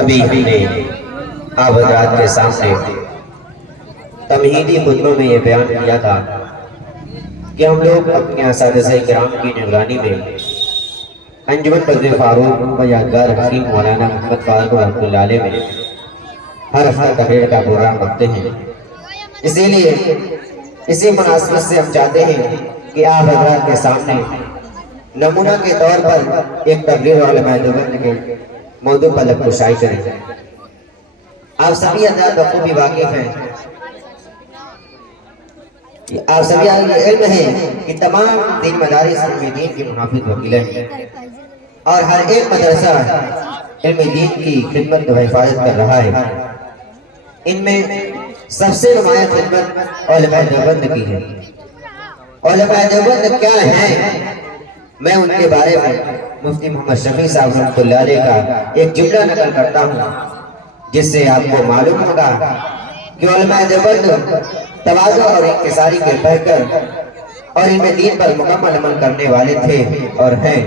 ابھی ہم نے آپ حضرات کے سامنے تمہیدی خطبوں میں یہ بیان کیا تھا کہ ہم لوگ اپنے اساتذہ کرام کی نگرانی میں انجمن فضل فاروق و یادگار حکیم مولانا محمد فاروق رحمۃ اللہ علیہ میں ہر ہفتہ تقریر کا پروگرام رکھتے ہیں۔ اسی لیے اسی مناسبت سے ہم چاہتے ہیں کہ آپ حضرات کے سامنے نمونہ کے طور پر ایک تقریر علماء دیوبند کے موضوع پر لفظ کریں۔ آپ سبھی حضرات بخوبی واقف ہیں، آپ سبھی علم ہے کہ تمام دین مدارس علم دین کے محافظ وکیلیں ہیں اور ہر ایک مدرسہ علم دین کی خدمت و حفاظت کر رہا ہے۔ ان میں سب سے نمایاں خدمت علماء دیوبند کی ہے۔ علماء دیوبند کیا ہیں؟ میں ان کے بارے میں مفتی محمد شفیع صاحب رحمۃ اللہ علیہ کا ایک جملہ نقل کرتا ہوں، جس سے آپ کو معلوم ہوگا کہ علماء دیوبند تواضع اور انکساری کے بہ کر اور علم دین پر مکمل عمل کرنے والے تھے اور ہیں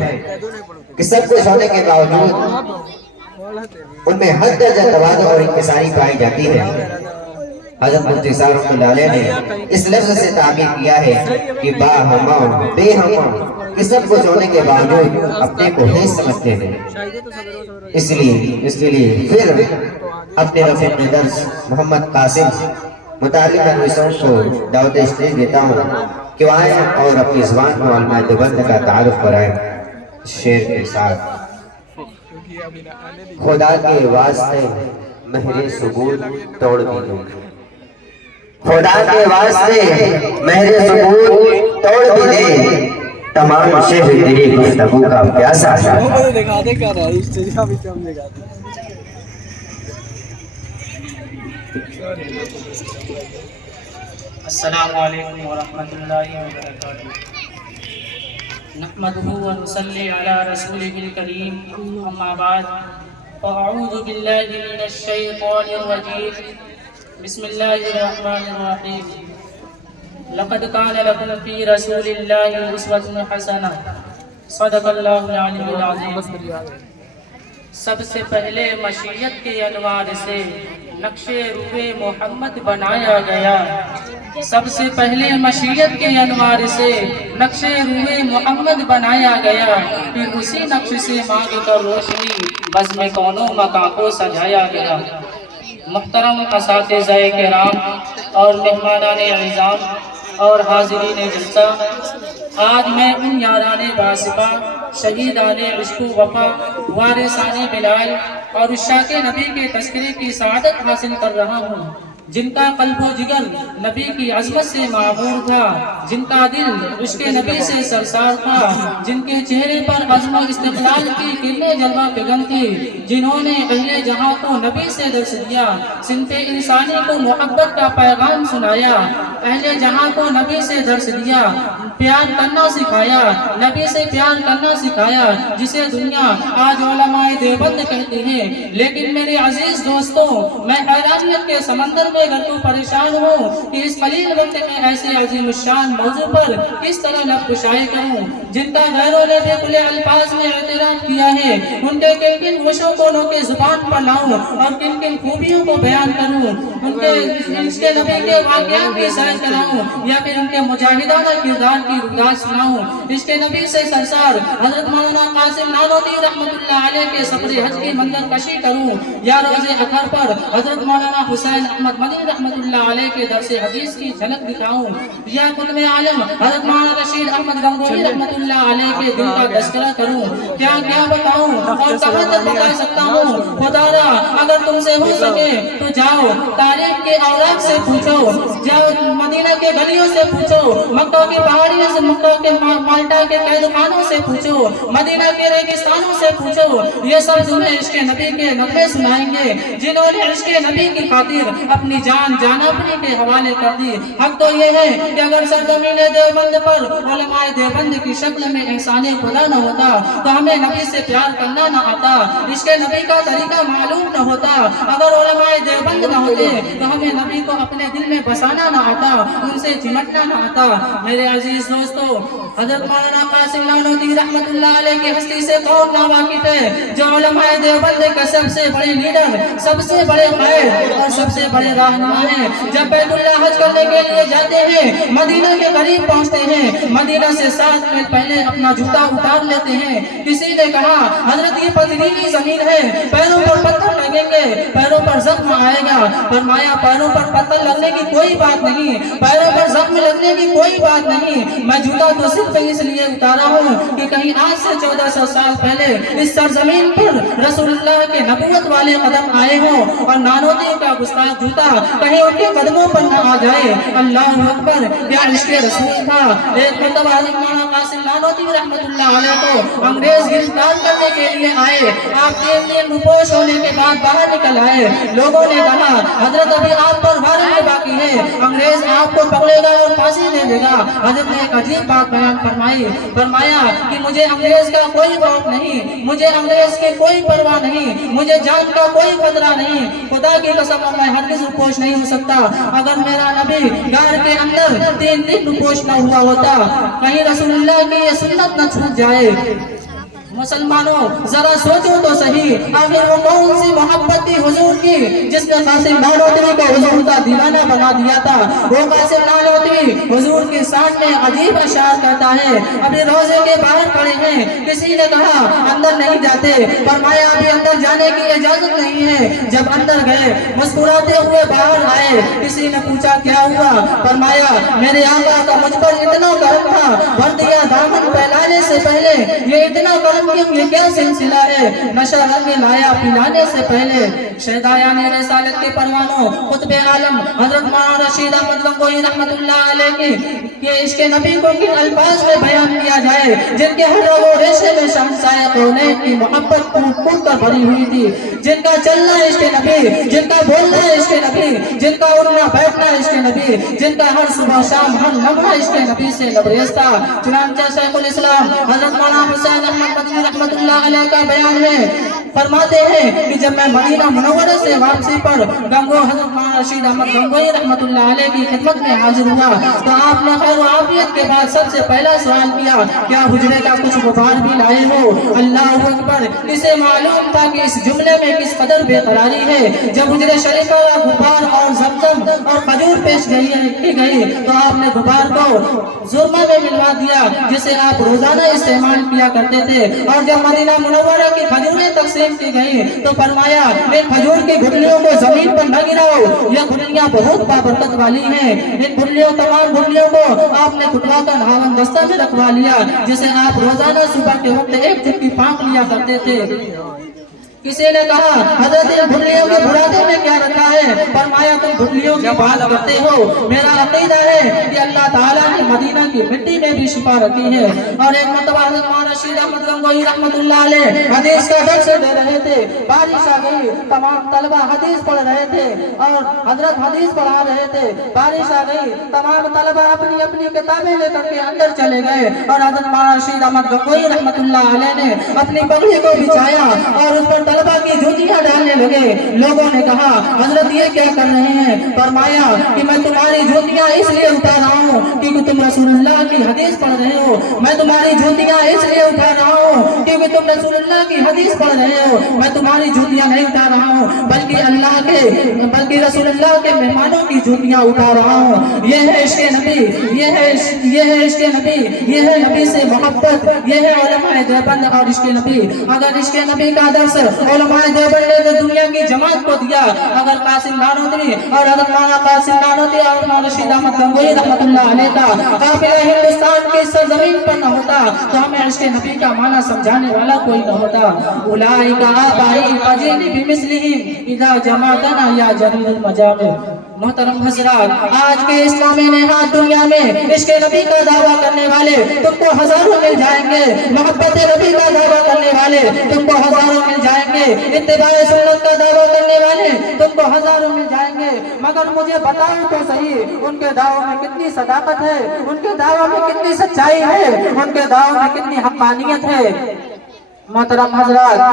کہ سب کچھ ہونے کے باوجود ان میں حد درجہ تواضع اور انکساری پائی جاتی ہے۔ حضرت مفتی صاحب رحمۃ اللہ علیہ نے اس لفظ سے تعبیر کیا ہے کہ باہما بے ہما، کہ سب کچھ ہونے کے باوجود اپنے کو ہی سمجھتے ہیں۔ اس لیے پھر اپنے رفیق درس محمد قاسم متعلقہ نویسوں کو دعوت اسٹیج دیتا ہوں کہ وہ آئیں اور اپنی زبان میں علماء دیوبند کا تعارف کرائیں شعر کے ساتھ۔ خدا کے واسطے مہر ثبوت توڑ بھی دے، خدا کے واسطے مہر ثبوت توڑ بھی دے، تمام شہر تیری گفتگو کا پیاسا ہے۔ السلام علیکم ورحمۃ اللہ وبرکاتہ۔ نحمده ونصلی علی رسولہ الکریم، اما بعد فاعوذ باللہ من الشیطان الرجیم، بسم اللہ الرحمن الرحیم۔ لقد کان لکم فی رسول اللہ اسوۃ حسنہ، صدق اللہ العلی العظیم۔ سب سے پہلے مشیت کے انوار سے نقش روئے محمد بنایا گیا، سب سے پہلے مشیت کے انوار سے نقش روئے محمد بنایا گیا، پھر اسی نقش سے مانگ کر روشنی بزم کونوں مکان کو سجایا گیا۔ محترم اساتذہ کرام اور مہمانان اعظام اور حاضرین جلسہ، آج میں ان یاران باسپا، شہیدان عشق و وفا، وارثان بلال اور عشاق نبی کے تذکرے کی سعادت حاصل کر رہا ہوں، جن کا قلب و جگر نبی کی عظمت سے معمور تھا، جن کا دل عشق نبی سے سرسار تھا، جن کے چہرے پر عزم و استقلال کی کرنیں جلوہ فگن تھی، جنہوں نے اہل جہاں کو نبی سے درس دیا، صنف انسانی کو محبت کا پیغام سنایا، اہل جہاں کو نبی سے درس دیا، پیار کرنا سکھایا، نبی سے پیار کرنا سکھایا، جسے دنیا آج علماء دیوبند کہتی ہے۔ لیکن میرے عزیز دوستوں، میں حیرانیت کے سمندر میں گرتو پریشان ہوں کہ اس قلیل وقت میں ایسے عظیم الشان موضوع پر کس طرح لفظ گشائی کروں، جن کا غیروں نے بھی کھلے الفاظ میں اعتراف کیا ہے، ان کے کن کن وشوں کو نو کے زبان پر لاؤں اور کن کن خوبیوں کو بیان کروں، ان کے عشق نبی کے واقعات کی سیر کراؤں یا پھر ان کے مجاہدانہ کردار کی روداد سناؤں۔ عشق نبی سے سرسار حضرت مولانا قاسم نانوتوی رحمۃ اللہ علیہ کے سفر حج کی منظر کشی کروں یا روز اخر پر حضرت مولانا حسین احمد مدنی رحمۃ اللہ علیہ کے درس حدیث کی جھلک دکھاؤں یا قطب عالم حضرت مولانا رشید احمد گنگوہی رحمۃ اللہ علیہ کے دل کا تذکرہ کروں، کیا کیا بتاؤں اور کہاں تک بتا سکتا ہوں۔ خدا را اگر تم سے ہو سکے تو جاؤ تاریخ کے اوراق سے پوچھو، جاؤ مدینہ کے گلیوں سے پوچھو، مکہ کی پہاڑیوں سے، مکہ کے مالٹا کے قید خانوں سے پوچھو، مدینہ کے ریگستانوں سے پوچھو، یہ سب تمہیں عشق نبی کے نغمے سنائیں گے، جنہوں نے عشق نبی کی خاطر اپنی جان جانفنی کے حوالے کر دی۔ حق تو یہ ہے کہ اگر سرزمین دیوبند پر علماء دیوبند کی شکل میں احسان خدا نہ ہوتا تو ہمیں हमें नबी से प्यार करना न आता, इश्क नबी का तरीका मालूम न होता, अगर उलमाए देवबंद न होते तो हमें नबी को अपने दिल में बसाना न आता, उनसे चिमटना न आता। मेरे अजीज दोस्तों, हजरत मौलाना कासिम नानोती रहमतुल्लाह अलैह की हस्ती से कौन ना वाकिफ है, जो उलमाए देवबंद का सबसे बड़े लीडर, सबसे बड़े कायद और सबसे बड़े रहनुमा हैं। जब बैतुल्लाह हज करने के लिए जाते हैं, मदीना के करीब पहुंचते हैं, मदीना से 7 मील पहले अपना जूता उतार लेते हैं। किसी ने कहा हजरत ये पथरीली जमीन है, पैरों पर पत्थर लगेंगे, पैरों पर जख्म आएगा। फरमाया पैरों पर पत्थर लगने की कोई बात नहीं, पैरों पर जख्म लगने की कोई बात नहीं, मैं जूता तो सिर्फ इसलिए उतारा हूँ कि कहीं आज से 1400 साल पहले इस सरजमीन पर रसूलुल्लाह के नबूवत वाले कदम आए हों और नानोती का गुस्ताख जूता कहीं उनके कदमों पर न आ जाए। अल्लाह अकबर, क्या इश्क़ रसूल था। एक मरतबा हज़रत मौलाना कासिम नानोती रहमतुल्लाह अलैह को अंग्रेज गिरफ्तार करने के लिए आए। आप 3 दिन रुपोश होने के बाद बाहर निकल आए। लोगों ने कहा हजरत अभी आप पर वारंट बाकी है, अंग्रेज आपको पकड़ेगा और फांसी दे देगा। हजरत ने एक अजीब बात बयान फरमाई, फरमाया कि मुझे अंग्रेज का कोई खौफ नहीं, मुझे अंग्रेज की कोई परवाह नहीं, मुझे जान का कोई खतरा नहीं। खुदा की कसम मैं हरगिज़ रुपोश नहीं हो सकता। अगर मेरा नबी गार के अंदर 3 दिन रुपोश न हुआ होता, कहीं रसूलुल्लाह की ये सुन्नत न छूट जाए। मुसलमानों जरा सोचो तो सही, आखिर वो कौन सी मोहब्बत थी हुजूर की जिसने कासिम नानोतवी को हुजूर का दीवाना बना दिया था। वो कासिम नानोतवी हुजूर की शान में अजीब अशार कहता है। अभी रोजे के बाहर खड़े हैं, किसी ने कहा अंदर नहीं जाते, फरमाया अभी अंदर जाने की इजाजत नहीं है। जब अंदर गए मुस्कुराते हुए बाहर आए, किसी ने पूछा क्या हुआ, फरमाया मेरे आका का मुझ पर इतना करम था, भर दिया दामन फैलाने से पहले, ये इतना करम ये क्या सिलसिला है, नशा रंग लाया पिलाने से पहले। शहदायान रिसालत के परवानों, खुतबे आलम हजरत मौलाना रशीद अहमद गंगोही रहमतुल्लाह अलैह की ये इश्क़ नबी को किन अल्फाज में बयान किया जाए, जिनके हर वो रेशे में शहंशाह कौनैन की मोहब्बत कूट कर भरी हुई थी, जिनका चलना इश्क़ नबी, जिनका बोलना इश्क़ नबी, जिनका उठना बैठना इश्क़ नबी, जिनका हर सुबह शाम हर लम्हा इश्क़ नबी से लबरेज था। चुनांचे शेखुल इस्लाम हजरत मौलाना हुसैन अहमद रहमतुल्लाह अलैह का बयान है, फरमाते हैं कि जब मैं मदीना मुनव्वरा से वापसी पर गंगो हजरत मौलाना रशीद अहमद गंगोही रहमतुल्लाह अलैह की खिदमत में हाजिर हुआ तो आपने खैर व आफियत के बाद सबसे पहला सवाल किया क्या हुजरे का कुछ गुबार भी लाए हो। अल्लाह अकबर, इसे मालूम था कि इस जुमले में किस कदर बेकरारी है। जब हुजरे शरीफा का गुबार और जमजम और खजूर पेश की गई तो आपने गुबार को जुर्मा में मिलवा दिया जिसे आप रोजाना इस्तेमाल किया करते थे। और जब मदीना मुनव्वरा की खजूरें तकसीम की गई तो फरमाया इन खजूर की गुठलियों को जमीन पर न गिराओ, यह गुठलियां बहुत बाबरकत वाली हैं। इन गुठलियों तमाम गुठलियों को आपने कुटवा कर हावन दस्ता में रखवा लिया जिसे आप रोजाना सुबह के वक्त एक चुटकी पाक लिया करते थे। किसी ने कहा हजरत इन गुठलियों के बुरादे में क्या रखा है, फरमाया तुम गुठलियों की बात करते हो, मेरा अकीदा है कि अल्लाह ताला ने मदीना की मिट्टी में भी शिफा रखी है। और एक मरतबा हज़रत मौलाना रशीद अहमद गंगोही रहमतुल्लाह अलैह हदीस का दर्स दे रहे थे, बारिश आ गई, तमाम तलबा हदीस पढ़ रहे थे और हजरत हदीस पढ़ा रहे थे। बारिश आ गई, तमाम तलबा अपनी अपनी किताबें लेकर के अंदर चले गए और हजरत मौलाना रशीद अहमद गंगोही रहमतुल्लाह अलैह ने अपनी पगड़ी को बिछाया और उस पर तलबा की जूतियां डालने लगे। लोगों ने कहा हजरत ये क्या कर रहे हैं, फरमाया कि मैं तुम्हारी जूतियां इसलिए उतार रहा हूँ क्योंकि तुम रसूलुल्लाह की हदीस पढ़ रहे हो। मैं तुम्हारी जूतियां इसलिए उतार रहा हूँ क्योंकि तुम रसूलुल्लाह की हदीस पढ़ रहे हो। मैं तुम्हारी जूतियां नहीं उतार रहा हूँ बल्कि रसूलुल्लाह के मेहमानों की जूतियां उतार रहा हूँ। ये है इश्क़ नबी, ये है इश्क़ नबी, ये है नबी से मोहब्बत, ये है उलमाए देवबंद और इश्क़ नबी। अगर इश्क़ नबी का दर्स उलमाए देवबंद ने तो दुनिया की जमात को दिया, अगर कासिम नानोतवी और हज़रत मौलाना कासिम नानोतवी और मौलाना रशीद अहमद गंगोही रहमतुल्लाह अलैह का काफिला हिंदुस्तान की सरजमीन पर न होता तो हमें इश्क़ नबी का माना समझाने वाला कोई न होता। उलाइका आबाई फजीली बिमिस्लिहिम इज़ा जमाअतना या जरील मजामे। मोहतरम हज़रात, आज के इस्लामी नेहात दुनिया में इश्क़ नबी का दावा करने वाले तुमको हजारों मिल जाएंगे, मोहब्बत नबी का दावा करने वाले तुमको हजारों मिल जाएंगे, इत्तिबाए सुन्नत का दावा करने वाले तुमको हजारों मिल जाएंगे। मगर मुझे बताओ तो सही उनके दावों में कितनी सदाकत है, उनके दावों में कितनी सच्चाई है, उनके दावों में कितनी हक़ानियत है। मोहतरम हजरात,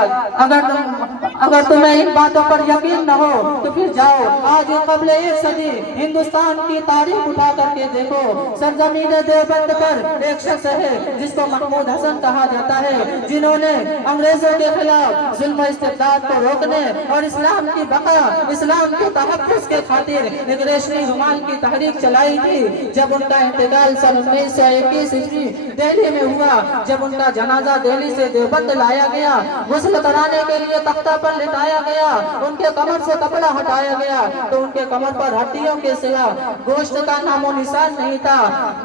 अगर तुम्हें इन बातों पर यकीन न हो तो फिर जाओ आज कबल 1 सदी हिंदुस्तान की तारीख उठा करके देखो। सरजमीन देवबंद पर एक शख्स है जिसको महमूद हसन कहा जाता है, जिन्होंने अंग्रेजों के खिलाफ जुल्म इस्तिबदाद को रोकने और इस्लाम की बका, इस्लाम के तहफ़्फ़ुज़ के खातिर एक रेशमी रुमाल की तहरीक चलाई थी। जब उनका इंतकाल सन 1921 ईस्वी दिल्ली में हुआ, जब उनका जनाजा दिल्ली से देवबंद लाया गया, गुस्ल कराने के लिए तख्ता पर लिटाया गया, उनके कमर से कपड़ा हटाया गया तो उनके कमर पर हड्डियों के सिवा गोश्त का नामो निशान नहीं था।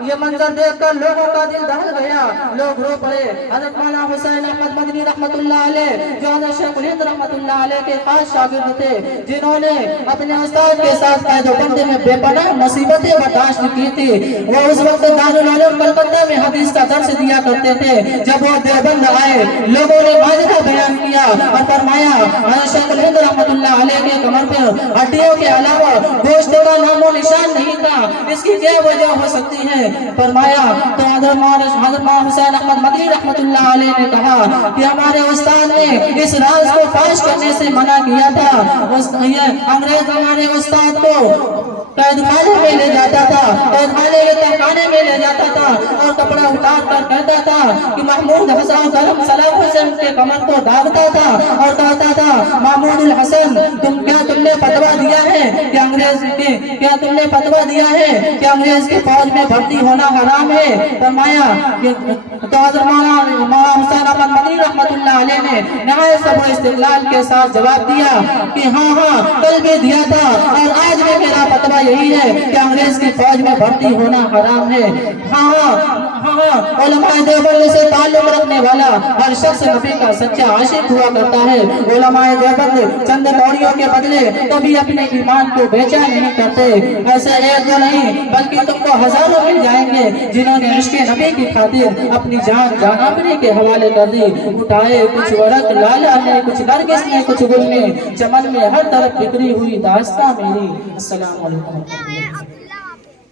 ये मंजर देखकर लोगों का दिल दहल गया, लोग रो पड़े। हज़रत मौलाना हुसैन अहमद मदनी रहमतुल्लाह अलैह, जो हज़रत शेख हिंद रहमतुल्लाह अलैह के खास शागिर्द थे, जिन्होंने अपने उस्ताद के साथ कैदोबंदी में बेपनाह मुसीबतें बर्दाश्त की थी, वो उस वक्त दारुल उलूम कलकत्ता में हदीस का दर्स दिया करते थे। जब वो देवबंद आए, लोगों ने माजरा बयान किया और फरमाया शेख हिंद रहमतुल्लाह अलैह के कमर पर हड्डियों के अलावा गोश्त का नामो निशान नहीं था, इसकी क्या वजह हो सकती है? फरमाया तो हज़रत मौलाना हुसैन अहमद मदनी रहमतुल्लाह अलैह ने कहा कि हमारे उस्ताद ने इस राज को फाश करने से मना किया था। अंग्रेज हमारे उस्ताद को कैदखाने में ले जाता था, कैदखाने के तहखाने में ले जाता था और कपड़ा उतार कर कहता था कि महमूद हसन गरम सलाम हुसैन के कमर को दागता था और कहता था महमूद हसन तुमने फतवा दिया है कि तुमने फतवा दिया है कि अंग्रेज की फौज में भर्ती होना हराम है? फरमाया तो हज़रत मौलाना हुसैन अहमद मदनी रहमतुल्लाह अलैह ने नहायत सब्र इस्तिदलाल के साथ जवाब दिया कि हाँ कल भी दिया था और आज भी मेरा फतवा यही है कि अंग्रेज की फौज में भर्ती होना हराम है। उलमाए देवबंद से ताल्लुक रखने वाला हर शख्स नबी का सच्चा आशिक हुआ करता है। उलमाए देवबंद चंद कौड़ियों के बदले कभी अपने ईमान को बेचा नहीं करते। ऐसे एक तो नहीं बल्कि तुमको हजारों मिल जाएंगे जिन्होंने इश्क़ नबी की खातिर अपनी जान जानाबरी के हवाले कर दी। उठाए कुछ वरक लाला ने, कुछ नरगिस ने, कुछ गुल ने, चमन में हर तरफ बिखरी हुई दास्तां मेरी। अस्सलाम वालेकुम।